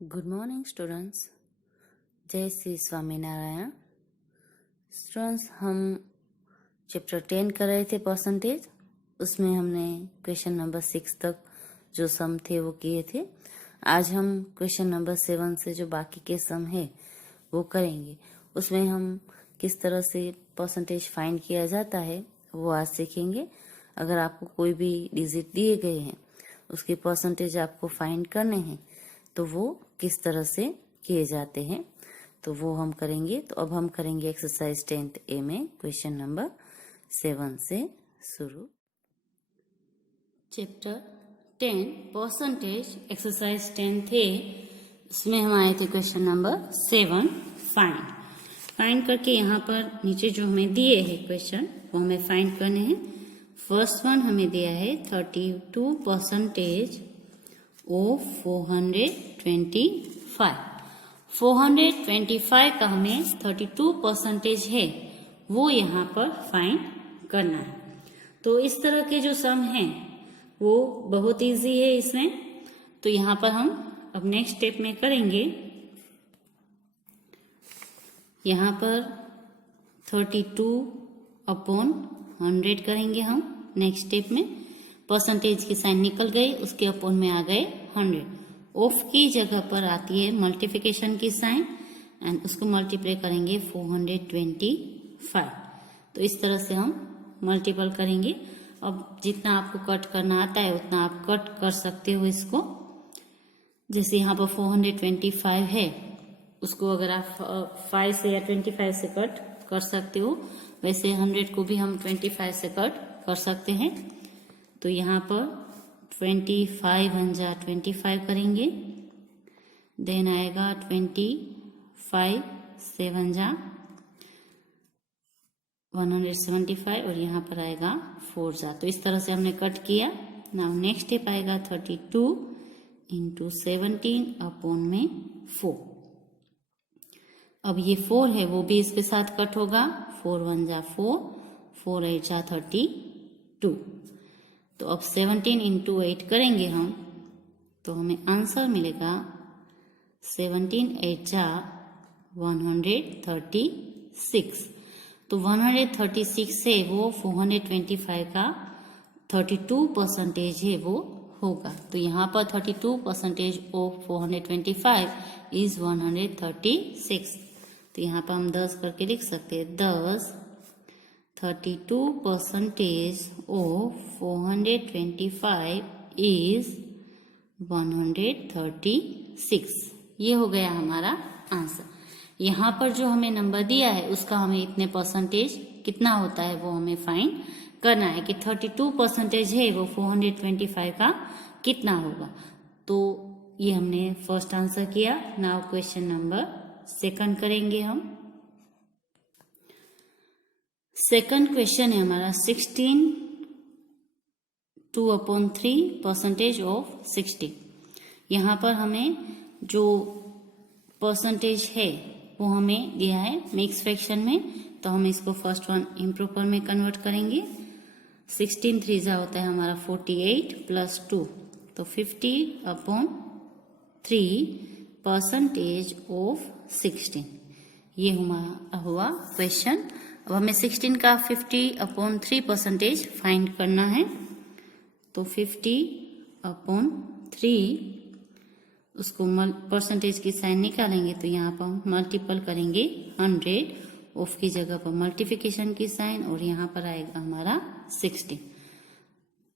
Good morning students. जय Shri Swaminarayan. Students, हम chapter 10 कर रहे थे परसेंटेज। उसमें हमने क्वेश्चन नंबर 6 तक जो सम थे वो किए थे। आज हम क्वेश्चन नंबर 7 से जो बाकी के सम है वो करेंगे। उसमें हम किस तरह से परसेंटेज फाइंड किया जाता है वो आज सीखेंगे। अगर आपको कोई भी डिजिट दिए गए हैं, उसके परसेंटेज आपको फाइंड करने हैं तो वो किस तरह से किए जाते हैं तो वो हम करेंगे। तो अब हम करेंगे एक्सरसाइज 10th ए में क्वेश्चन नंबर 7 से शुरू। चैप्टर 10 परसेंटेज एक्सरसाइज 10 थे, इसमें हम आए थे क्वेश्चन नंबर 7 फाइंड करके यहाँ पर नीचे जो हमें दिए हैं क्वेश्चन वो हमें फाइंड करने हैं। फर्स्ट वन हमें दिया है 32% ऑफ 425। 425 का हमें 32% है वो यहाँ पर फाइंड करना है। तो इस तरह के जो सम हैं वो बहुत इजी है इसमें। तो यहाँ पर हम अब नेक्स्ट स्टेप में करेंगे। यहाँ पर 32/100 करेंगे हम नेक्स्ट स्टेप में। परसेंटेज की साइन निकल गई, उसके अपॉन में आ गए 100। ऑफ की जगह पर आती है मल्टीप्लिकेशन की साइन एंड उसको मल्टीप्लाई करेंगे 425। तो इस तरह से हम मल्टीपल करेंगे। अब जितना आपको कट करना आता है उतना आप कट कर सकते हो इसको। जैसे यहाँ पर 425 है, उसको अगर आप 5 से या 25 से कट कर सकते हो, वैसे 100 को भी हम 25 से कट कर सकते हैं। तो यहाँ पर 25 × 25 करेंगे, देन आएगा 25 7 × 175 और यहाँ पर आएगा 4 × तो इस तरह से हमने कट किया। नाउ नेक्स्ट स्टेप आएगा 32 × 17/4। अब ये 4 है वो भी इसके साथ कट होगा। 4 × 1 = 4, 4 × 8 = 32। तो अब 17 × 8 करेंगे हम तो हमें आंसर मिलेगा 17 × 8 = 136। तो 136 से वो 425 का 32% है वो होगा। तो यहाँ पर 32% ऑफ 425 इज 136। तो यहाँ पर हम 10 करके लिख सकते हैं। 10 32% of 425 is 136। ये हो गया हमारा आंसर। यहाँ पर जो हमें नंबर दिया है उसका हमें इतने परसेंटेज कितना होता है वो हमें फाइंड करना है कि 32% है वो 425 का कितना होगा। तो ये हमने फर्स्ट आंसर किया। नाउ क्वेश्चन नंबर 2 करेंगे हम। सेकंड क्वेश्चन है हमारा 16 2/3% ऑफ 60। यहाँ पर हमें जो परसेंटेज है वो हमें दिया है मिक्स फ्रैक्शन में। तो हम इसको फर्स्ट वन इम्प्रॉपर में कन्वर्ट करेंगे। 16 3 जा होता है हमारा 48 + 2 तो 50/3% ऑफ 16। ये हुआ क्वेश्चन। अब हमें 16 का 50/3% फाइंड करना है। तो 50/3 उसको परसेंटेज की साइन निकालेंगे तो यहाँ पर मल्टीपल करेंगे 100। ऑफ की जगह पर मल्टीप्लिकेशन की साइन और यहाँ पर आएगा हमारा 16।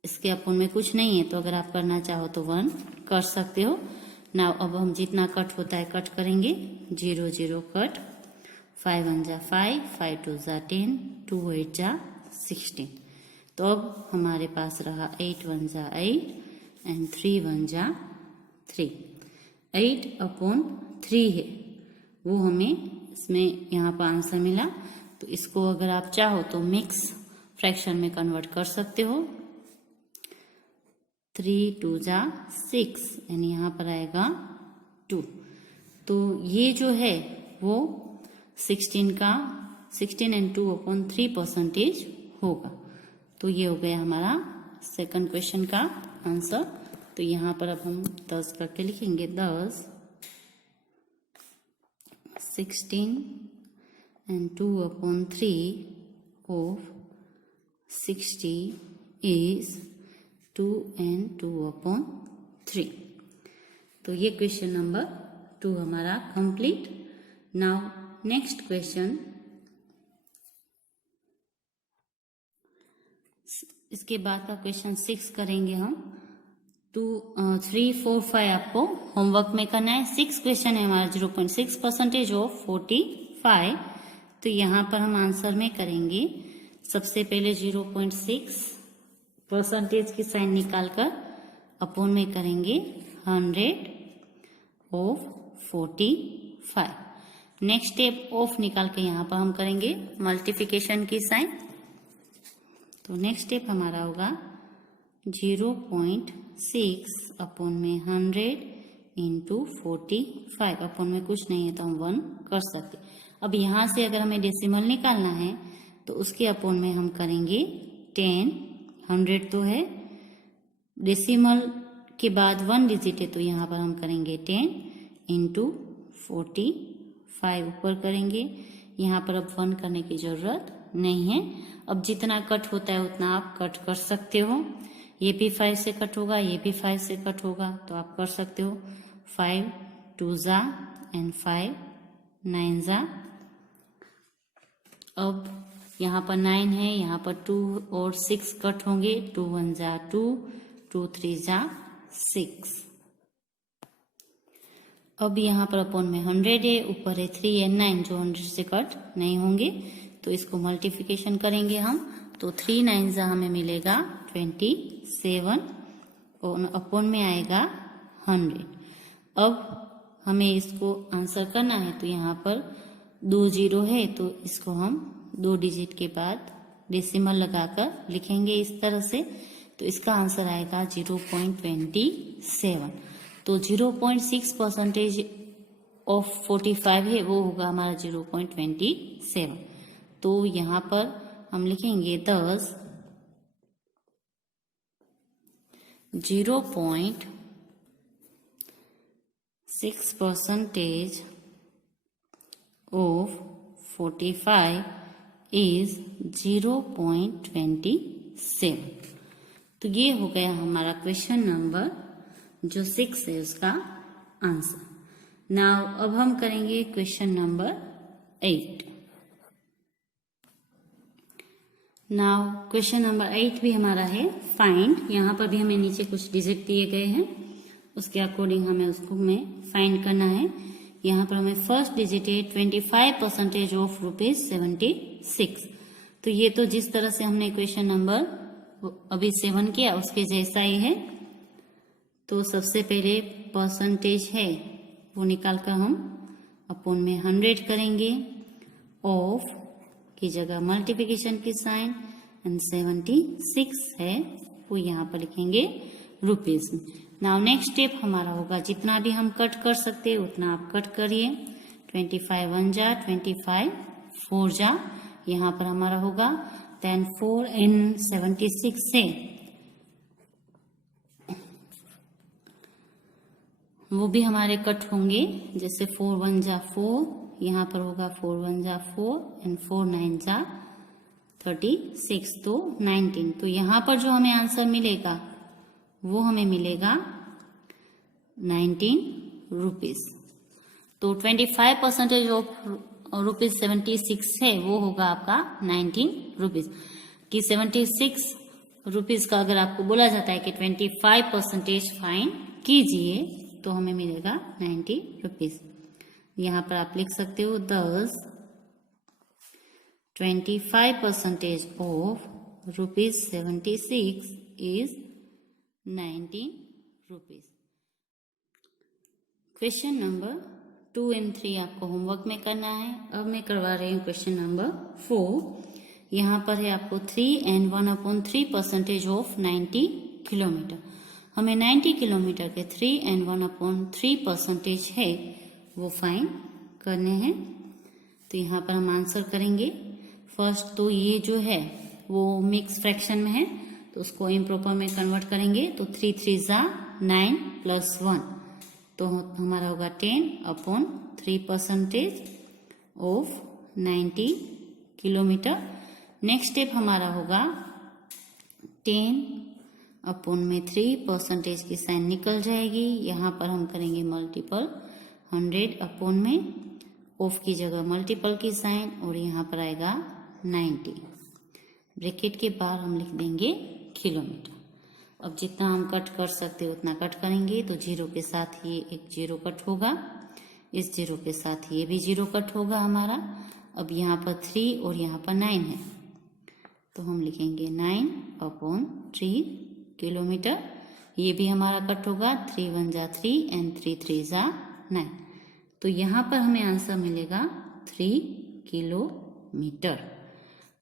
इसके अपॉन में कुछ नहीं है तो अगर आप करना चाहो तो 1 कर सकते हो। ना अब हम जितना कट होता है कट करेंगे। 0 0 कट। 5 × 1 = 5, 5 × 2 = 10, 2 × 8 = 16। तो अब हमारे पास रहा 8 × 1 = 8 एंड 3 × 1 = 3। 8/3 है वो हमें इसमें यहाँ पर आंसर मिला। तो इसको अगर आप चाहो तो मिक्स फ्रैक्शन में कन्वर्ट कर सकते हो। 3 × 2 = 6 एंड यहाँ पर आएगा 2। तो ये जो है वो 16 एंड 2/3% होगा। तो ये हो गया हमारा सेकंड क्वेश्चन का आंसर। तो यहाँ पर अब हम 10 करके लिखेंगे। 10 16 and 2 upon 3 of 60 is 2 and 2 upon 3. तो ये क्वेश्चन नंबर 2 हमारा कंप्लीट. Now next question. इसके बाद का क्वेश्चन 6 करेंगे हम. 2, 3, 4, 5 आपको होमवर्क में करना है. 6 क्वेश्चन है हमारा. 0.6% ऑफ 45. तो यहाँ पर हम आंसर में करेंगे. सबसे पहले 0.6% की साइन निकालकर अपोन में करेंगे 100 ऑफ 45. नेक्स्ट स्टेप ऑफ निकाल के यहाँ पर हम करेंगे मल्टीप्लिकेशन की साइन. तो नेक्स्ट स्टेप हमारा होगा 0.6 अपोन में 100 इंटू 45. अपोन में कुछ नहीं है तो हम 1 कर सकते. अब यहाँ से अगर हमें डेसिमल निकालना है तो उसके अपोन में हम करेंगे 10. 100 तो है, डेसिमल के बाद 1 डिजिट है तो यहाँ पर हम करेंगे 10 इंटू 45 ऊपर करेंगे. यहाँ पर अब 1 करने की जरूरत नहीं है. अब जितना कट होता है उतना आप कट कर सकते हो. ये भी 5 से कट होगा, ये भी 5 से कट होगा, तो आप कर सकते हो. 5 2 जा एंड 5 9 जा. अब यहाँ पर 9 है, यहाँ पर 2 और 6 कट होंगे. 2 1 जा 2, 2 3 जा 6. अब यहाँ पर अपोन में 100 है, ऊपर है 3 एंड 9 जो 100 से कट नहीं होंगे. तो इसको मल्टीप्लिकेशन करेंगे हम. तो 3 9 जा हमें मिलेगा 27 और अपोन में आएगा 100. अब हमें इसको आंसर करना है तो यहाँ पर 2 0 है तो इसको हम 2 डिजिट के बाद डेसिमल लगाकर लिखेंगे इस तरह से. तो इसका आंसर आएगा 0.27. तो 0.6% ऑफ 45 है वो होगा हमारा 0.27. तो यहाँ पर हम लिखेंगे 10 0.6% ऑफ 45 इज 0.27. तो ये हो गया हमारा क्वेश्चन नंबर जो 6 है उसका आंसर. नाउ अब हम करेंगे question number 8. Now question number 8 भी हमारा है फाइंड. यहाँ पर भी हमें नीचे कुछ डिजिट दिए गए हैं, उसके अकॉर्डिंग हमें उसको हमें फाइंड करना है. यहाँ पर हमें फर्स्ट डिजिट है 25% ऑफ ₹76. तो ये तो जिस तरह से हमने क्वेश्चन नंबर अभी 7 किया उसके जैसा ही है. तो सबसे पहले परसेंटेज है वो निकालकर हम अपोन में 100 करेंगे. ऑफ की जगह मल्टीप्लिकेशन की साइन एंड 76 है वो यहाँ पर लिखेंगे रुपीज में. नाउ नेक्स्ट स्टेप हमारा होगा जितना भी हम कट कर सकते हैं उतना आप कट करिए. 25 1 जा 25 4 जा. यहाँ पर हमारा होगा 10 4 एंड 76 है वो भी हमारे कट होंगे. जैसे 4 1 जा 4, यहाँ पर होगा 4 1 जा 4 एंड 4 9 जा 36 तो 19. तो यहाँ पर जो हमें आंसर मिलेगा वो हमें मिलेगा 19 रुपीज. तो 25% ऑफ ₹76 है वो होगा आपका 19 रुपीज. कि 76 रुपीज का अगर आपको बोला जाता है कि 25% फाइन कीजिए तो हमें मिलेगा 90 रुपीज. यहाँ पर आप लिख सकते हो 10 25% of ₹76 is 19 rupees. Question number 2 and 3 आपको होमवर्क में करना है. अब मैं करवा रही हूँ क्वेश्चन नंबर 4. यहाँ पर है आपको 3 and 1/3% ऑफ 90 किलोमीटर. हमें 90 किलोमीटर के 3 and 1/3% है वो फाइंड करने हैं. तो यहाँ पर हम आंसर करेंगे. फर्स्ट तो ये जो है वो मिक्स फ्रैक्शन में है तो उसको इम्प्रॉपर में कन्वर्ट करेंगे. तो 3 3 जा 9 + 1 तो हमारा होगा 10/3%. Of 90 kilometre. नेक्स्ट स्टेप हमारा होगा 10/3 परसेंटेज की साइन निकल जाएगी। यहाँ पर हम करेंगे मल्टीपल 100/में, ऑफ की जगह मल्टीपल की साइन और यहाँ पर आएगा 90। ब्रैकेट के बाहर हम लिख देंगे किलोमीटर। अब जितना हम कट कर सकते उतना कट करेंगे। तो जीरो के साथ ये एक जीरो कट होगा, इस जीरो के साथ ये भी जीरो कट होगा हमारा। अब यहाँ पर 3 और यहाँ पर 9 है, तो हम लिखेंगे 9/3 किलोमीटर। ये भी हमारा कट होगा, 3 1 जा 3 एंड 3 3 जा 9। तो यहाँ पर हमें आंसर मिलेगा 3 किलोमीटर।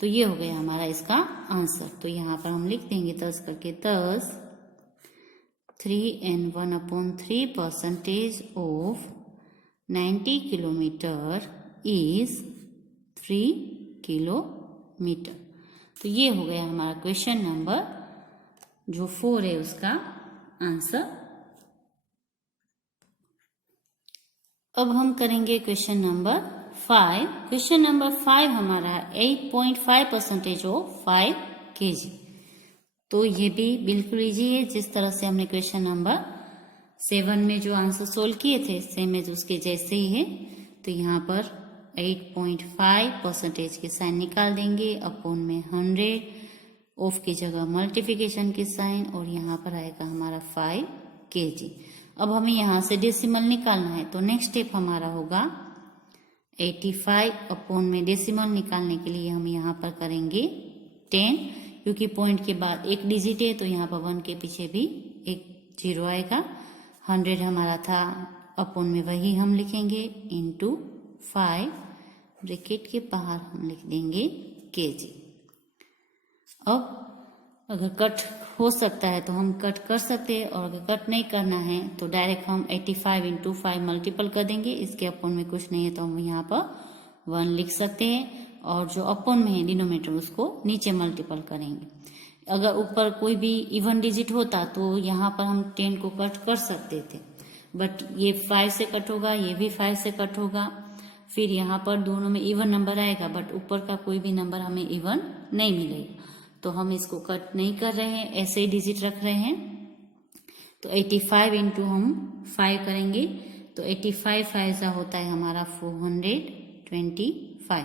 तो ये हो गया हमारा इसका आंसर। तो यहाँ पर हम लिख देंगे 10 करके, 10 3 and 1/3 percentage of 90 kilometre is 3 kilometre. तो ये हो गया हमारा क्वेश्चन नंबर जो 4 है उसका आंसर। अब हम करेंगे क्वेश्चन नंबर 5। क्वेश्चन नंबर 5 हमारा 8.5 परसेंटेज ऑफ 5 kg। तो ये भी बिल्कुल इजी है, जिस तरह से हमने क्वेश्चन नंबर 7 में जो आंसर सोल्व किए थे सेम है, उसके जैसे ही है। तो यहाँ पर 8.5 परसेंटेज की साइन निकाल देंगे, अपॉन में 100, ऑफ की जगह मल्टीप्लिकेशन की साइन और यहाँ पर आएगा हमारा 5 kg। अब हमें यहाँ से डेसिमल निकालना है, तो नेक्स्ट स्टेप हमारा होगा 85 अपॉन में डेसिमल निकालने के लिए हम यहाँ पर करेंगे 10, क्योंकि पॉइंट के बाद एक डिजिट है तो यहाँ पर 1 के पीछे भी एक जीरो आएगा। 100 हमारा था, अपॉन में वही हम लिखेंगे इंटू 5, ब्रैकेट के बाहर हम लिख देंगे kg। अब अगर कट हो सकता है तो हम कट कर सकते हैं, और अगर कट नहीं करना है तो डायरेक्ट हम 85 इंटू 5 मल्टीपल कर देंगे। इसके अपॉन में कुछ नहीं है तो हम यहाँ पर 1 लिख सकते हैं, और जो अपॉन में है डिनोमिनेटर उसको नीचे मल्टीपल करेंगे। अगर ऊपर कोई भी इवन डिजिट होता तो यहाँ पर हम 10 को कट कर सकते थे, बट ये 5 से कट होगा, ये भी 5 से कट होगा, फिर यहाँ पर दोनों में इवन नंबर आएगा, बट ऊपर का कोई भी नंबर हमें इवन नहीं मिलेगा। तो हम इसको कट नहीं कर रहे हैं, ऐसे ही डिजिट रख रहे हैं। तो 85 इंटू हम 5 करेंगे, तो 85 5 होता है हमारा 425,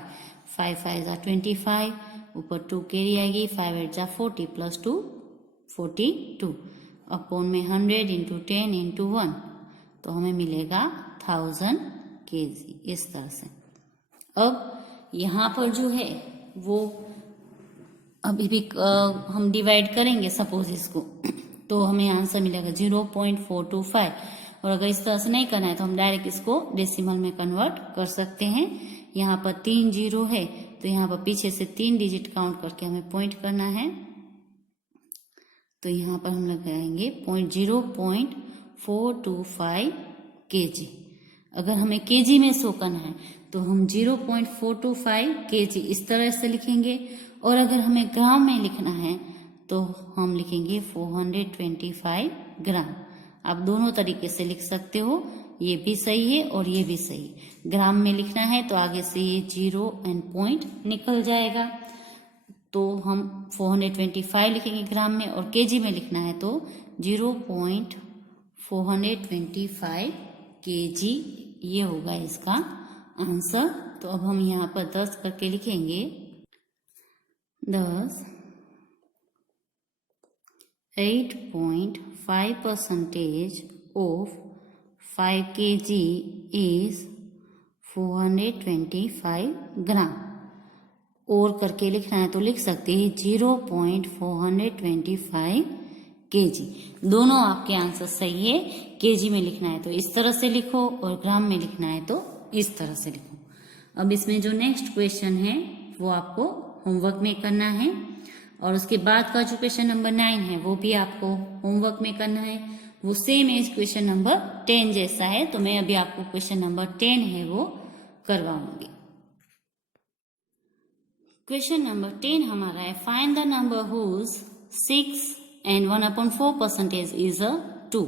5 5 25, ऊपर 2 कैरी आएगी, 5 8 जा 40 प्लस 2 42, अपॉन में 100 इंटू 10 इंटू 1, तो हमें मिलेगा 1000 kg, इस तरह से। अब यहाँ पर जो है वो अभी भी हम डिवाइड करेंगे सपोज इसको, तो हमें आंसर मिलेगा 0.425। और अगर इस तरह से नहीं करना है तो हम डायरेक्ट इसको डेसिमल में कन्वर्ट कर सकते हैं। यहाँ पर 3 जीरो है तो यहाँ पर पीछे से 3 डिजिट काउंट करके हमें पॉइंट करना है। तो यहाँ पर हम लगाएंगे 0.425 kg। अगर हमें kg में शो करना है तो हम 0.425 kg इस तरह से लिखेंगे, और अगर हमें ग्राम में लिखना है तो हम लिखेंगे 425 ग्राम। आप दोनों तरीके से लिख सकते हो, ये भी सही है और ये भी सही है। ग्राम में लिखना है तो आगे से ये जीरो एंड पॉइंट निकल जाएगा, तो हम 425 लिखेंगे ग्राम में, और केजी में लिखना है तो 0.425 kg, ये होगा इसका आंसर। तो अब हम यहाँ पर 10 करके लिखेंगे, 10 8.5 परसेंटेज ऑफ 5 kg इज 425 ग्राम। और करके लिखना है तो लिख सकते हैं 0.425 kg। दोनों आपके आंसर सही है। kg में लिखना है तो इस तरह से लिखो, और ग्राम में लिखना है तो इस तरह से लिखो। अब इसमें जो नेक्स्ट क्वेश्चन है वो आपको होमवर्क में करना है, और उसके बाद का जो क्वेश्चन नंबर 9 है वो भी आपको होमवर्क में करना है। वो सेम है क्वेश्चन नंबर 10 जैसा है, तो मैं अभी आपको क्वेश्चन नंबर 10 है वो करवाऊंगी। क्वेश्चन नंबर 10 हमारा है, find the number whose 6 and 1/4 percentage is 2।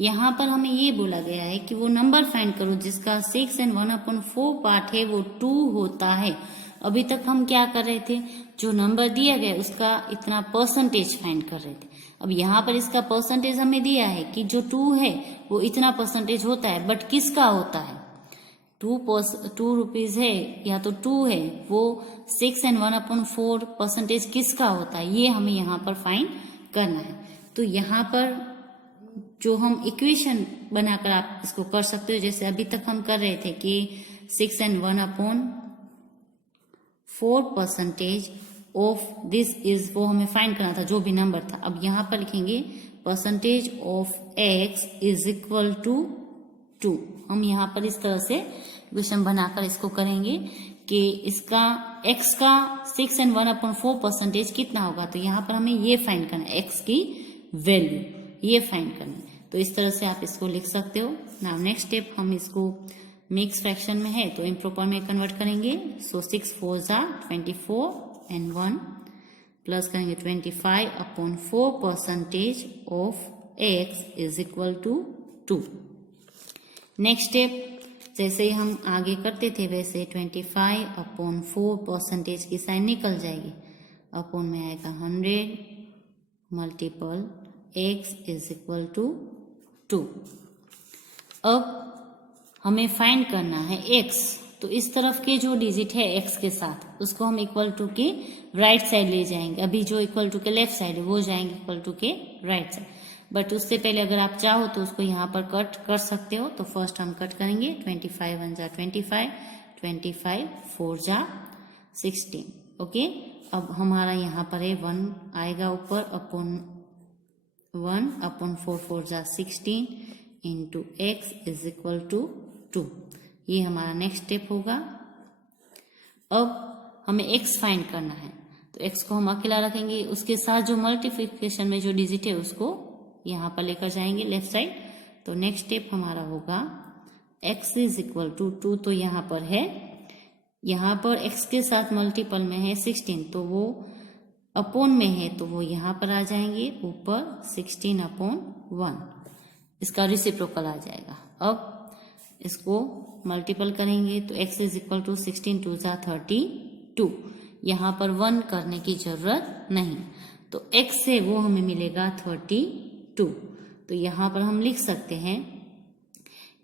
यहाँ पर हमें ये बोला गया है कि वो नंबर फाइंड करो जिसका 6 and 1/4 पार्ट है वो 2 होता है। अभी तक हम क्या कर रहे थे, जो नंबर दिया गया उसका इतना परसेंटेज फाइंड कर रहे थे। अब यहाँ पर इसका परसेंटेज हमें दिया है कि जो 2 है वो इतना परसेंटेज होता है, बट किसका होता है, 2 रुपीज है या तो 2 है, वो 6 and 1/4 परसेंटेज किसका होता है, ये हमें यहाँ पर फाइंड करना है। तो यहाँ पर जो हम इक्वेशन बनाकर आप इसको कर सकते हो, जैसे अभी तक हम कर रहे थे कि 6 and 1/4 percentage of this is, वो हमें फाइंड करना था जो भी नंबर था। अब यहाँ पर लिखेंगे percentage of x is equal to 2। हम यहाँ पर इस तरह से इक्वेशन बनाकर इसको करेंगे कि इसका x का 6 and 1/4 परसेंटेज कितना होगा। तो यहाँ पर हमें ये फाइंड करना है, x की वैल्यू ये फाइंड करना है। तो इस तरह से आप इसको लिख सकते हो। नाउ नेक्स्ट स्टेप, हम इसको मिक्स फ्रैक्शन में है तो इम्प्रॉपर में कन्वर्ट करेंगे। सो 6 4 जा 24 and 1 प्लस करेंगे 25/4 percentage of x is equal to 2। Next step, जैसे ही हम आगे करते थे वैसे 25/4 परसेंटेज की साइन निकल जाएगी, अपॉन में आएगा 100 multiple x is equal to 2। अब हमें फाइंड करना है x, तो इस तरफ के जो डिजिट है x के साथ उसको हम इक्वल टू के राइट साइड ले जाएंगे। अभी जो इक्वल टू के लेफ्ट साइड है वो जाएंगे इक्वल टू के राइट साइड, बट उससे पहले अगर आप चाहो तो उसको यहाँ पर कट कर सकते हो। तो फर्स्ट हम कट करेंगे, 25 1 जा 25, 25 4 जा 16। ओके, अब हमारा यहाँ पर है 1 आएगा ऊपर, अपॉन 1/4 4 जा 16 into x is equal to 2। ये हमारा नेक्स्ट स्टेप होगा। अब हमें x फाइंड करना है, तो x को हम अकेला रखेंगे, उसके साथ जो मल्टीप्लिकेशन में जो डिजिट है उसको यहाँ पर लेकर जाएंगे लेफ्ट साइड। तो नेक्स्ट स्टेप हमारा होगा x इज इक्वल टू 2, तो यहाँ पर है, यहाँ पर x के साथ मल्टीपल में है 16, तो वो अपॉन में है तो वो यहाँ पर आ जाएंगे ऊपर 16/1, इसका रेसिप्रोकल आ जाएगा। अब इसको मल्टीपल करेंगे तो x इज इक्वल टू 16 2 जा 32, यहाँ पर 1 करने की जरूरत नहीं, तो x से वो हमें मिलेगा 32। तो यहाँ पर हम लिख सकते हैं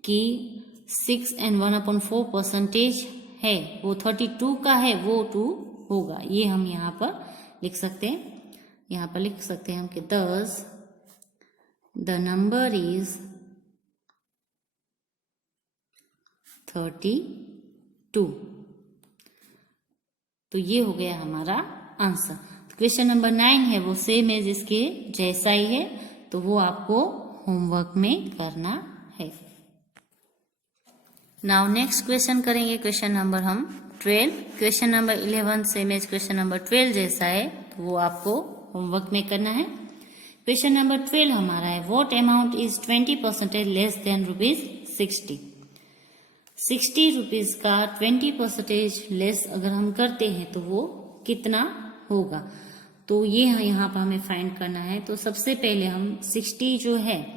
कि 6 and 1/4 परसेंटेज है वो 32 का है, वो 2 होगा। ये हम यहाँ पर लिख सकते हैं, यहाँ पर लिख सकते हैं हम कि thus the number is 32। तो ये हो गया हमारा आंसर। क्वेश्चन नंबर 9 है वो सेम है जिसके जैसा ही है, तो वो आपको होमवर्क में करना है। नाउ नेक्स्ट क्वेश्चन करेंगे, क्वेश्चन नंबर हम 12। Question number 11 same as question number 12 जैसा है, तो वो आपको होमवर्क में करना है। क्वेश्चन नंबर 12 हमारा है, what amount is 20% less than ₹60। 60 rupees का 20% लेस अगर हम करते हैं तो वो कितना होगा। तो ये यहाँ पर हमें फाइंड करना है। तो सबसे पहले हम 60 जो है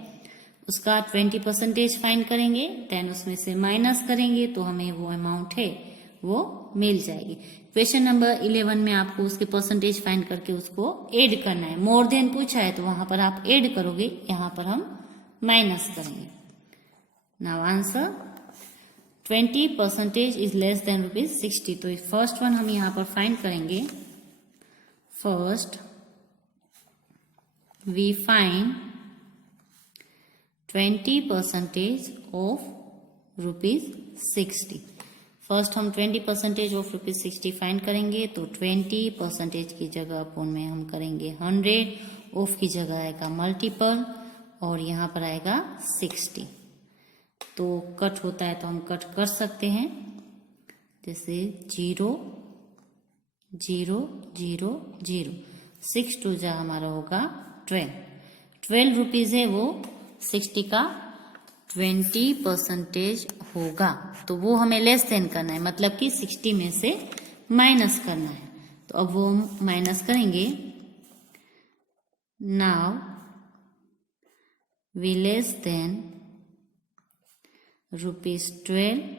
उसका 20% फाइंड करेंगे, देन उसमें से माइनस करेंगे तो हमें वो अमाउंट है वो मिल जाएगी। क्वेश्चन नंबर 11 में आपको उसके परसेंटेज फाइंड करके उसको ऐड करना है। मोर देन पूछा है तो वहां पर आप ऐड करोगे, यहाँ पर हम माइनस करेंगे। Now answer 20% is less than ₹60। तो फर्स्ट वन हम यहाँ पर फाइंड करेंगे। First we find 20% of ₹60। First हम 20% ऑफ ₹60 फाइंड करेंगे, तो 20% की जगह अपॉन में हम करेंगे 100, ऑफ की जगह आएगा मल्टीपल और यहाँ पर आएगा 60। तो कट होता है तो हम कट कर सकते हैं, जैसे 0 0 0 0, 6 2 जा हमारा होगा 12 रुपीज है वो 60 का 20% होगा। तो वो हमें लेस देन करना है, मतलब कि 60 में से माइनस करना है। तो अब वो हम माइनस करेंगे। Now V less than ₹12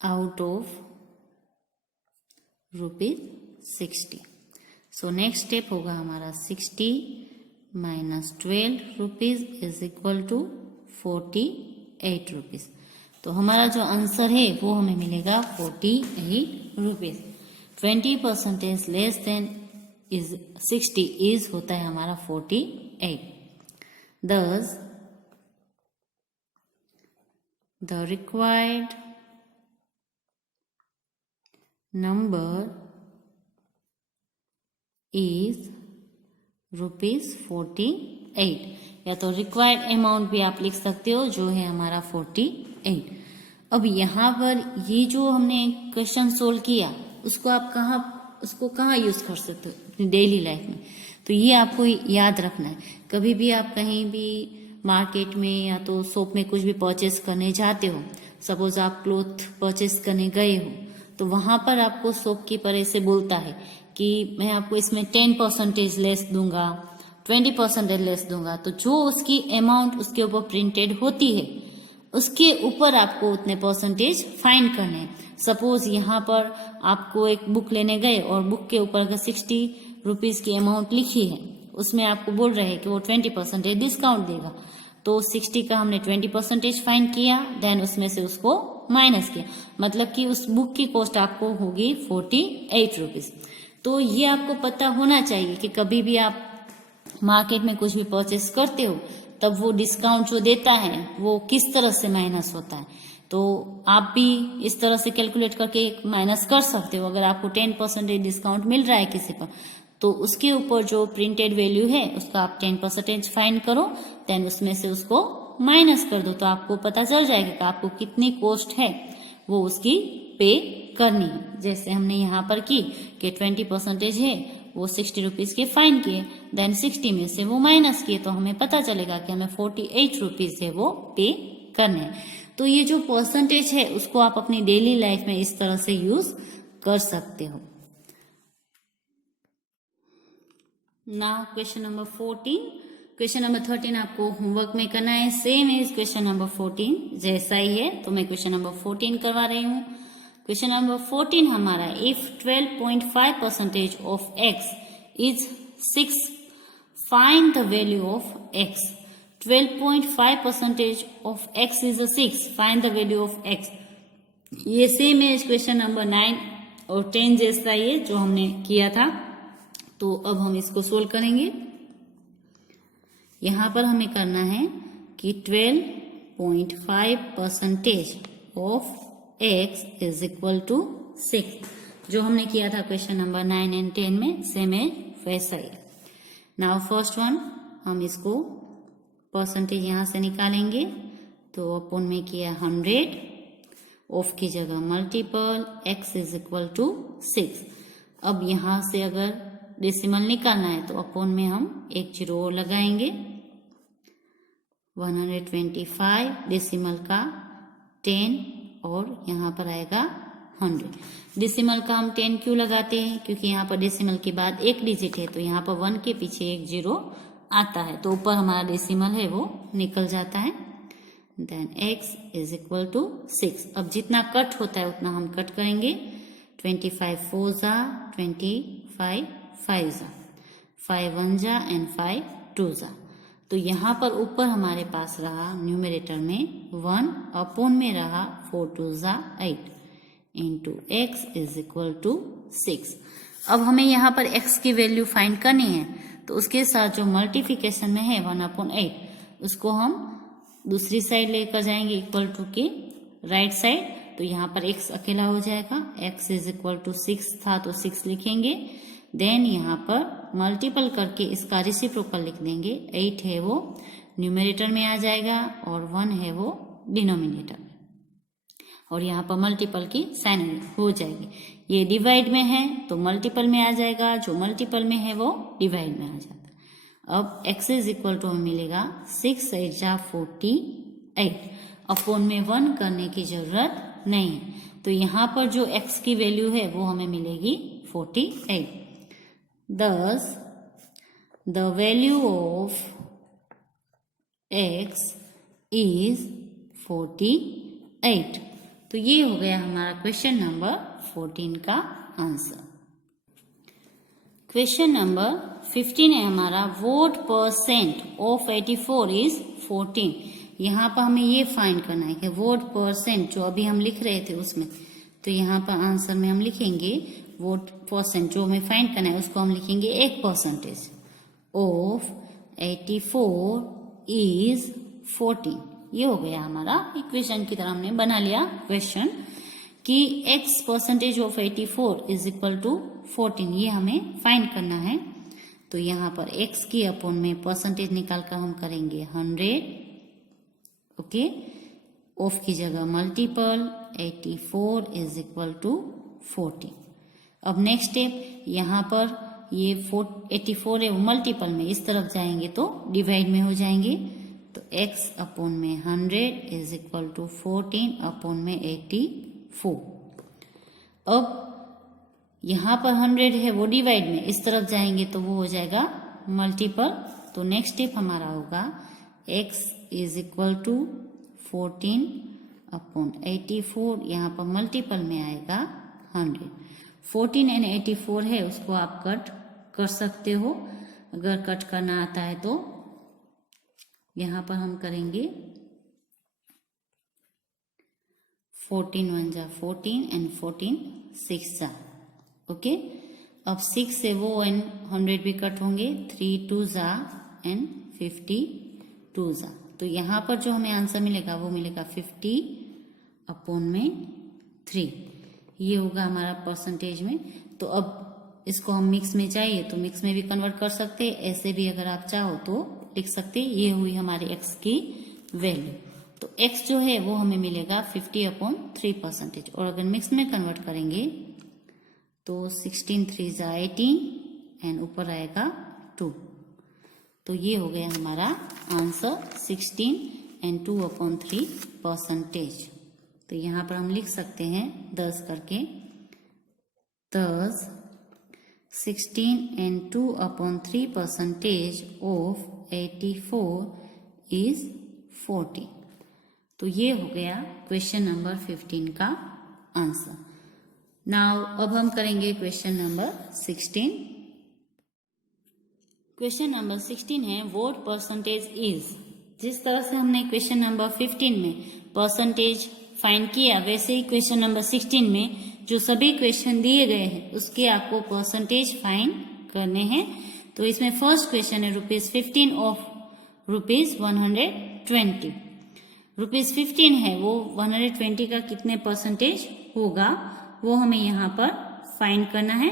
out of ₹60. So next step होगा हमारा 60 minus 12 rupees is equal to 48 rupees. तो हमारा जो आंसर है वो हमें मिलेगा 48 rupees. 20% less than is 60 is होता है हमारा 48। दस द रिक्वायर्ड नंबर इज ₹48, या तो रिक्वायर्ड अमाउंट भी आप लिख सकते हो जो है हमारा 48। अब यहाँ पर ये जो हमने क्वेश्चन सोल्व किया उसको आप कहाँ यूज कर सकते हो अपनी डेली लाइफ में। तो ये आपको याद रखना है। कभी भी आप कहीं भी मार्केट में या तो शॉप में कुछ भी परचेस करने जाते हो, सपोज आप क्लोथ परचेस करने गए हो, तो वहां पर आपको शॉपकीपर ऐसे बोलता है कि मैं आपको इसमें 10% लेस दूंगा, 20% लेस दूंगा। तो जो उसकी अमाउंट उसके ऊपर प्रिंटेड होती है उसके ऊपर आपको उतने परसेंटेज फाइन करने हैं। सपोज यहाँ पर आपको एक बुक लेने गए और बुक के ऊपर अगर 60 रुपीज की अमाउंट लिखी है, उसमें आपको बोल रहे हैं कि वो 20% डिस्काउंट देगा। तो 60 का हमने 20% फाइन किया, देन उसमें से उसको माइनस किया, मतलब कि उस बुक की कॉस्ट आपको होगी 48 रुपीज। तो ये आपको पता होना चाहिए कि कभी भी आप मार्केट में कुछ भी परचेस करते हो तब वो डिस्काउंट जो देता है वो किस तरह से माइनस होता है। तो आप भी इस तरह से कैलकुलेट करके माइनस कर सकते हो। अगर आपको 10% डिस्काउंट मिल रहा है किसी पर, तो उसके ऊपर जो प्रिंटेड वैल्यू है उसका आप 10% फाइन करो, देन उसमें से उसको माइनस कर दो, तो आपको पता चल जाएगा कि आपको कितनी कॉस्ट है वो उसकी पे करनी है। जैसे हमने यहाँ पर की कि 20% है वो 60 रुपीज के फाइन किए, देन 60 में से वो माइनस किए, तो हमें पता चलेगा कि हमें 48 रुपीज है वो पे करने हैं। तो ये जो परसेंटेज है उसको आप अपनी डेली लाइफ में इस तरह से यूज कर सकते हो। Now question number 14। Question number 13 आपको होमवर्क में करना है, सेम इज क्वेश्चन नंबर 14 जैसा ही है, तो मैं क्वेश्चन नंबर 14 करवा रही हूँ। क्वेश्चन नंबर 14 हमारा, if 12.5% of x is 6, find the value of x। 12.5% of x is 6, find the value of x। ये सेम है क्वेश्चन नंबर 9 और 10 जैसा ये जो हमने किया था। तो अब हम इसको सोल्व करेंगे। यहां पर हमें करना है कि 12.5% of x is equal to 6, जो हमने किया था क्वेश्चन नंबर 9 एंड 10 में, सेम है वैसा ही। नाउ फर्स्ट वन, हम इसको परसेंटेज यहां से निकालेंगे। तो अपन में किया 100, ऑफ की जगह multiple, x is equal to 6। अब यहां से अगर डेसिमल निकालना है तो अपन में हम एक जीरो और लगाएंगे। 125 डेसिमल का 10 और यहाँ पर आएगा 100। डेसिमल का हम 10 क्यों लगाते हैं? क्योंकि यहाँ पर डेसिमल के बाद एक डिजिट है, तो यहाँ पर 1 के पीछे एक जीरो आता है, तो ऊपर हमारा डेसिमल है वो निकल जाता है। Then x is equal to 6। अब जितना कट होता है उतना हम कट करेंगे। 25 4 जा, 25 5 जा, 5 1 जा एंड 5 2 जा। तो यहाँ पर ऊपर हमारे पास रहा न्यूमरेटर में 1, अपॉन में रहा 4 2 जा 8 into x is equal to 6। अब हमें यहाँ पर x की वैल्यू फाइंड करनी है, तो उसके साथ जो मल्टीप्लिकेशन में है 1/8, उसको हम दूसरी साइड लेकर जाएंगे इक्वल टू के राइट साइड। तो यहाँ पर x अकेला हो जाएगा, x इज इक्वल टू 6 था तो 6 लिखेंगे। देन यहाँ पर मल्टीपल करके इसका रेसिप्रोकल लिख देंगे। 8 है वो न्यूमरेटर में आ जाएगा और 1 है वो डिनोमिनेटर में, और यहाँ पर मल्टीपल की साइन हो जाएगी। ये डिवाइड में है तो मल्टीपल में आ जाएगा, जो मल्टीपल में है वो डिवाइड में आ जाता है। अब x इज इक्वल टू हमें मिलेगा 6 8 जा 48, अपॉन में 1 करने की जरूरत नहीं है। तो यहाँ पर जो x की वैल्यू है वो हमें मिलेगी 48। thus the value of x is 48। तो ये हो गया हमारा क्वेश्चन नंबर 14 का आंसर। क्वेश्चन नंबर 15 है हमारा, व्हाट परसेंट ऑफ 84 इज 14। यहाँ पर हमें ये फाइंड करना है कि व्हाट परसेंट, जो अभी हम लिख रहे थे उसमें, तो यहाँ पर आंसर में हम लिखेंगे व्हाट परसेंट, जो हमें फाइंड करना है उसको हम लिखेंगे 1% ऑफ 84 इज 14। ये हो गया हमारा इक्वेशन की तरह हमने बना लिया क्वेश्चन कि x% of 84 is equal to 14, ये हमें फाइंड करना है। तो यहाँ पर x की अपॉन में परसेंटेज निकाल कर हम करेंगे 100, ओके, ऑफ की जगह मल्टीपल 84 इज इक्वल टू 14। अब नेक्स्ट स्टेप, यहाँ पर ये 84 है वो मल्टीपल में इस तरफ जाएंगे तो डिवाइड में हो जाएंगे, तो x अपॉन में 100 इज इक्वल टू 14 अपॉन में 84। अब यहाँ पर 100 है वो डिवाइड में इस तरफ जाएंगे तो वो हो जाएगा मल्टीपल। तो नेक्स्ट स्टेप हमारा होगा x is equal to 14 upon 84, यहाँ पर मल्टीपल में आएगा 100। 14 एंड 84 है उसको आप कट कर सकते हो, अगर कट करना आता है तो यहाँ पर हम करेंगे 14 1 जा 14 एंड 14 6 जा, ओके। अब 6 से वो एंड 100 भी कट होंगे, 3 2 जा एंड 52 जा। तो यहाँ पर जो हमें आंसर मिलेगा वो मिलेगा 50 अपॉन में 3, ये होगा हमारा परसेंटेज में। तो अब इसको हम मिक्स में चाहिए तो मिक्स में भी कन्वर्ट कर सकते हैं, ऐसे भी अगर आप चाहो तो लिख सकते हैं। ये हुई हमारी x की वैल्यू। तो x जो है वो हमें मिलेगा 50 अपॉन 3%, और अगर मिक्स में कन्वर्ट करेंगे तो 16 3 जा 18 एंड ऊपर आएगा 2। तो ये हो गया हमारा आंसर 16 एंड 2 अपॉन 3%। तो यहाँ पर हम लिख सकते हैं 10 करके, 10 16 एंड 2 अपॉन 3% ऑफ 84 इज 40। तो ये हो गया क्वेश्चन नंबर 15 का आंसर। नाउ अब हम करेंगे क्वेश्चन नंबर 16। क्वेश्चन नंबर 16 है व्हाट परसेंटेज इज। जिस तरह से हमने क्वेश्चन नंबर 15 में परसेंटेज फाइंड किया, वैसे ही क्वेश्चन नंबर 16 में जो सभी क्वेश्चन दिए गए हैं उसके आपको परसेंटेज फाइंड करने हैं। तो इसमें फर्स्ट क्वेश्चन है ₹15 ऑफ ₹120। ₹15 है वो 120 का कितने परसेंटेज होगा वो हमें यहाँ पर फाइंड करना है।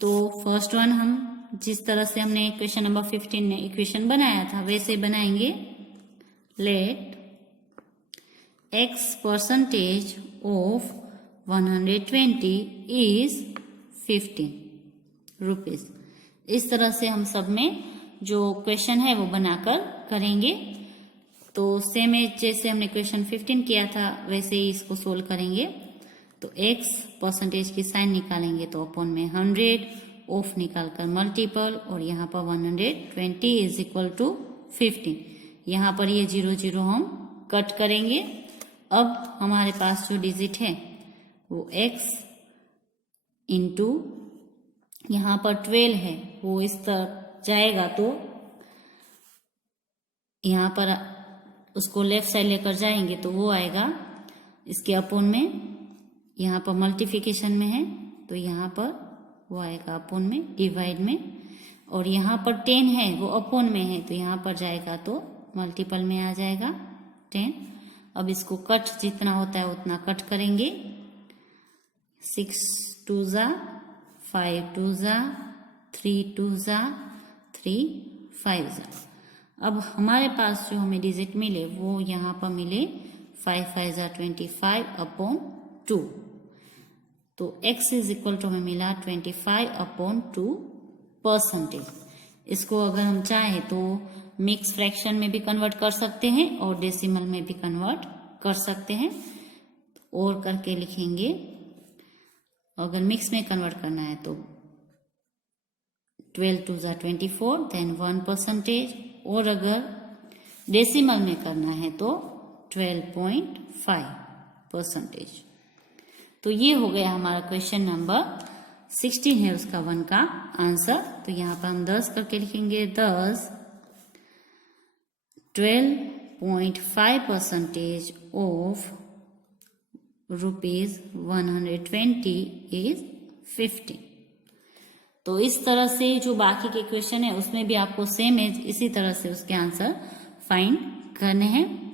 तो फर्स्ट वन हम जिस तरह से हमने क्वेश्चन नंबर 15 में इक्वेशन बनाया था वैसे बनाएंगे। Let x% of 120 is 15 rupees. इस तरह से हम सब में जो क्वेश्चन है वो बनाकर करेंगे। तो सेम जैसे हमने क्वेश्चन 15 किया था वैसे ही इसको सोल्व करेंगे। तो x परसेंटेज की साइन निकालेंगे तो अपॉन में 100, ऑफ निकालकर मल्टीपल, और यहाँ पर 120 इज इक्वल टू 15। यहाँ पर ये 0 0 हम कट करेंगे। अब हमारे पास जो डिजिट है वो x इंटू यहाँ पर 12 है वो इस तरफ जाएगा, तो यहाँ पर उसको लेफ्ट साइड लेकर जाएंगे तो वो आएगा इसके अपॉन में, यहाँ पर मल्टीप्लिकेशन में है तो यहाँ पर वो आएगा अपॉन में, डिवाइड में, और यहाँ पर 10 है वो अपॉन में है तो यहाँ पर जाएगा तो मल्टीपल में आ जाएगा 10। अब इसको कट जितना होता है उतना कट करेंगे। 6 2 जा 5 2 जा 3 2 जा 3 5 जा। अब हमारे पास जो हमें डिजिट मिले वो यहाँ पर मिले 5 5 जा 25 अपॉन 2। तो x इज इक्वल टू हमें मिला 25 अपॉन 2 परसेंटेज। इसको अगर हम चाहें तो मिक्स फ्रैक्शन में भी कन्वर्ट कर सकते हैं और डेसिमल में भी कन्वर्ट कर सकते हैं, और करके लिखेंगे। अगर मिक्स में कन्वर्ट करना है तो 12 टू ज़ा 24, देन 1%, और अगर डेसिमल में करना है तो 12.5%। तो ये हो गया हमारा क्वेश्चन नंबर 16 है, उसका 1 का आंसर। तो यहाँ पर हम 10 करके लिखेंगे, 10 12.5% ऑफ ₹120 इज 15। तो इस तरह से जो बाकी के क्वेश्चन है उसमें भी आपको सेम है, इसी तरह से उसके आंसर फाइंड करने हैं।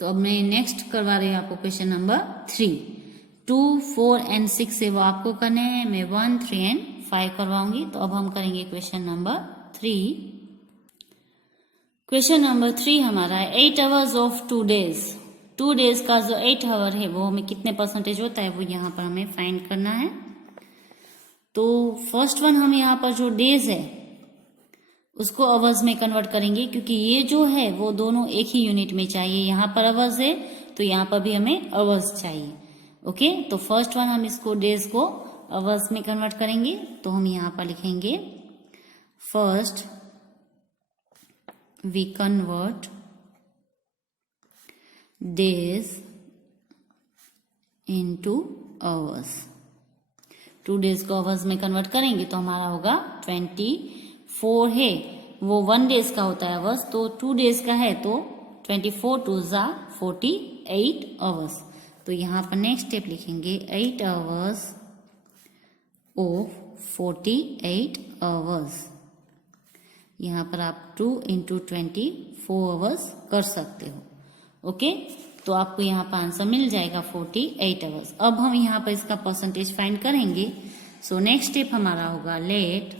तो अब मैं नेक्स्ट करवा रही हूँ आपको क्वेश्चन नंबर 3। 2, 4 एंड 6 से वो आपको करने हैं, मैं 1, 3 एंड 5 करवाऊंगी। तो अब हम करेंगे क्वेश्चन नंबर 3। क्वेश्चन नंबर 3 हमारा है 8 आवर्स ऑफ 2 डेज। 2 डेज का जो 8 आवर है वो हमें कितने परसेंटेज होता है वो यहाँ पर हमें फाइंड करना है। तो फर्स्ट वन हम यहाँ पर जो डेज है उसको आवर्स में कन्वर्ट करेंगे, क्योंकि ये जो है वो दोनों एक ही यूनिट में चाहिए। यहाँ पर आवर्स है तो यहाँ पर भी हमें आवर्स चाहिए। ओके, तो फर्स्ट वन हम इसको डेज को आवर्स में कन्वर्ट करेंगे। तो हम यहाँ पर लिखेंगे first we convert days into hours. 2 days को आवर्स में कन्वर्ट करेंगे तो हमारा होगा 24 है, वो 1 डेज का होता है आवर्स, तो 2 डेज का है तो 24 टू ज़ा 48 आवर्स। तो यहाँ पर नेक्स्ट स्टेप लिखेंगे 8 आवर्स ऑफ 48 आवर्स। यहाँ पर आप 2 इंटू 24 आवर्स कर सकते हो। ओके, तो आपको यहाँ पर आंसर मिल जाएगा 48 आवर्स। अब हम यहाँ पर इसका परसेंटेज फाइंड करेंगे। सो नेक्स्ट स्टेप हमारा होगा let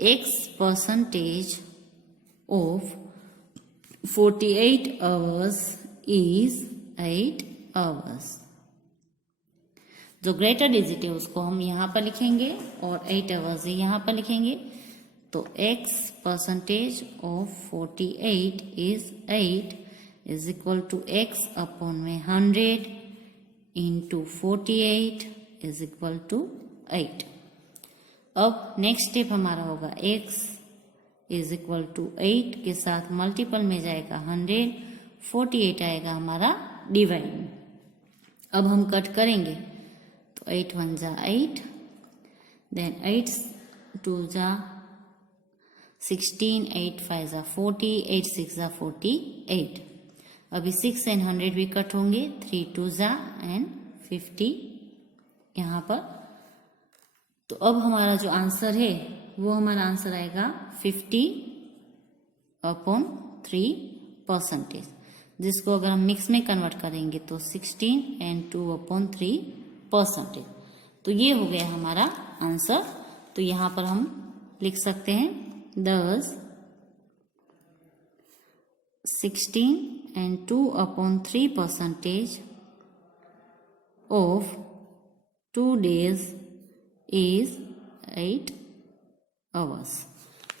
x% of 48 hours is 8 hours. जो ग्रेटर डिजिट है उसको हम यहाँ पर लिखेंगे और 8 आवर्स यहाँ पर लिखेंगे। तो x% of 48 is 8 is equal to x upon में 100 इंटू 48 इज इक्वल टू 8। अब नेक्स्ट स्टेप हमारा होगा x इज इक्वल टू 8 के साथ मल्टीपल में जाएगा 100, 48 आएगा हमारा डिवाइड में। अब हम कट करेंगे तो 8 1 जा 8, देन 8 2 जा 16, 8 5 जा 40, 8 6 जा 48। अभी 6 एंड 100 भी कट होंगे, 3 2 जा एंड 50 यहाँ पर। तो अब हमारा जो आंसर है वो हमारा आंसर आएगा 50/3%, जिसको अगर हम मिक्स में कन्वर्ट करेंगे तो 16 एंड 2/3%। तो ये हो गया हमारा आंसर। तो यहाँ पर हम लिख सकते हैं 10 16 and 2/3% of 2 days is 8 hours.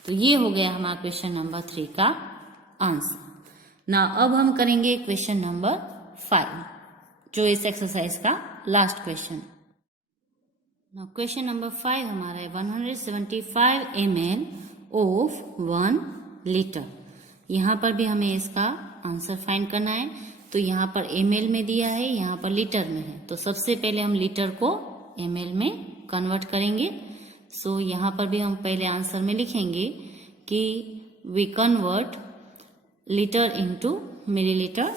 तो ये हो गया हमारा क्वेश्चन नंबर 3 का आंसर। ना अब हम करेंगे क्वेश्चन नंबर 5, जो इस एक्सरसाइज का लास्ट क्वेश्चन। ना क्वेश्चन नंबर 5 हमारा है 175 ml ऑफ 1 लीटर। यहाँ पर भी हमें इसका आंसर फाइंड करना है। तो यहाँ पर ml में दिया है, यहाँ पर लीटर में है। तो सबसे पहले हम लीटर को ml में कन्वर्ट करेंगे। सो यहाँ पर भी हम पहले आंसर में लिखेंगे कि we convert litre into millilitre.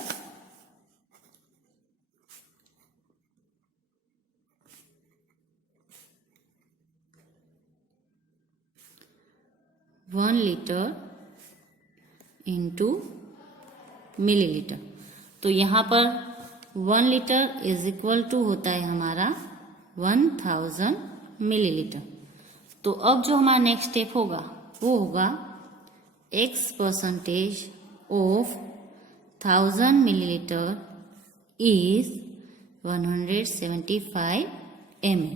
One litre into millilitre. तो यहाँ पर 1 लीटर इज इक्वल टू होता है हमारा 1000 मिलीलीटर। तो अब जो हमारा नेक्स्ट स्टेप होगा वो होगा x% of 1000 millilitre is 175 ml।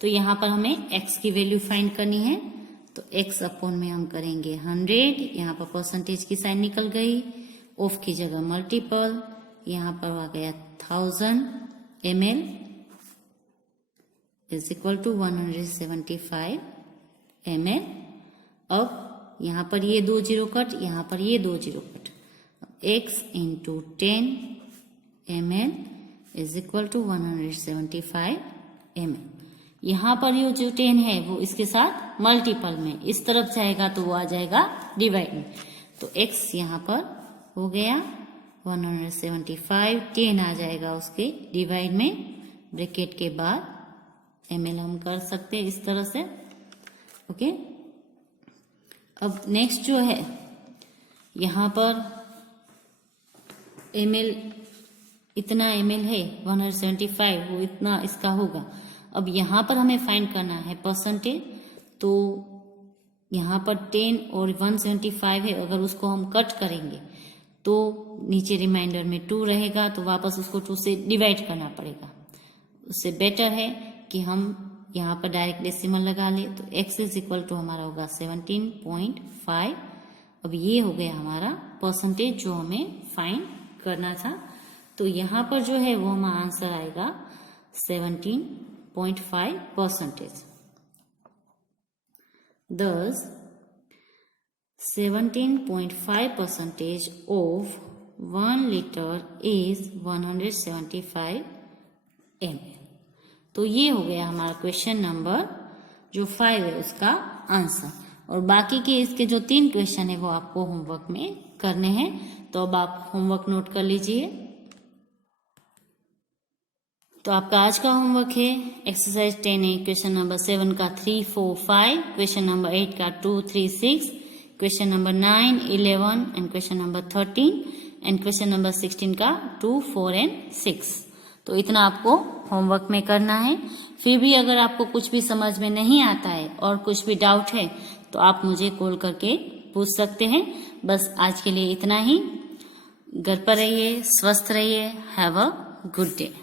तो यहाँ पर हमें x की वैल्यू फाइंड करनी है। तो x अपॉन में हम करेंगे 100, यहाँ पर परसेंटेज की साइन निकल गई, ऑफ की जगह मल्टीपल, यहाँ पर आ गया 1000 ml is equal to 175 ml। अब यहाँ पर ये 2 जीरो कट, यहाँ पर ये 2 zero cut, x into 10 ml is equal to 175 ml। यहाँ पर ये जो 10 है वो इसके साथ मल्टीपल में इस तरफ जाएगा तो वो आ जाएगा डिवाइड में, तो x यहाँ पर हो गया 175, 10 आ जाएगा उसके डिवाइड में, ब्रैकेट के बाद ml हम कर सकते हैं इस तरह से। ओके, अब नेक्स्ट जो है यहाँ पर ml, इतना ml है 175, वो इतना इसका होगा। अब यहाँ पर हमें फाइंड करना है परसेंटेज, तो यहाँ पर 10 और 175 है, अगर उसको हम कट करेंगे तो नीचे रिमाइंडर में 2 रहेगा, तो वापस उसको 2 से डिवाइड करना पड़ेगा। उससे बेटर है कि हम यहाँ पर डायरेक्ट डेसिमल लगा ले, तो x इज इक्वल टू हमारा होगा 17.5। अब ये हो गया हमारा परसेंटेज जो हमें फाइंड करना था, तो यहाँ पर जो है वो हमारा आंसर आएगा 17.5%। Thus 17.5% of 1 liter is 175 ml। तो ये हो गया हमारा क्वेश्चन नंबर जो 5 है उसका आंसर। और बाकी के इसके जो 3 क्वेश्चन है वो आपको होमवर्क में करने हैं, तो अब आप होमवर्क नोट कर लीजिए। तो आपका आज का होमवर्क है एक्सरसाइज 10A क्वेश्चन नंबर 7 का 3, 4, 5, क्वेश्चन नंबर 8 का 2, 3, 6, question number 9, 11 and question number 13 and question number 16 का 2, 4 एंड 6। तो इतना आपको होमवर्क में करना है। फिर भी अगर आपको कुछ भी समझ में नहीं आता है और कुछ भी डाउट है तो आप मुझे कॉल करके पूछ सकते हैं। बस आज के लिए इतना ही। घर पर रहिए, स्वस्थ रहिए। Have a good day.